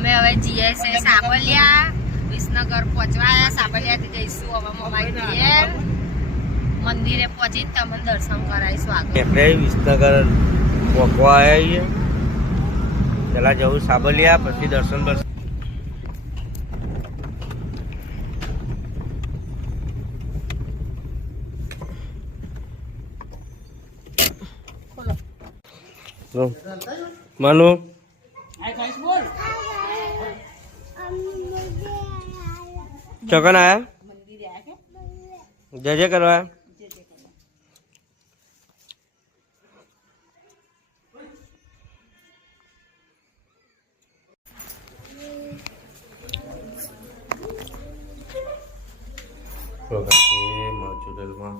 અમે હવે જઈએ છે સાબલિયા વિસનગર પહોંચવા સાબલિયાથી જઈશું હવે મોબાઈલ ઘેર મંદિરે પહોંચીને તમને દર્શન કરાવીશું આગળ આપણે વિસનગર પહોંચવા આવ્યા છીએ પેલા જવું સાબલિયા પછી દર્શન કરશું માનુ ચોકન આયા જય જય કરવા હોટલમાં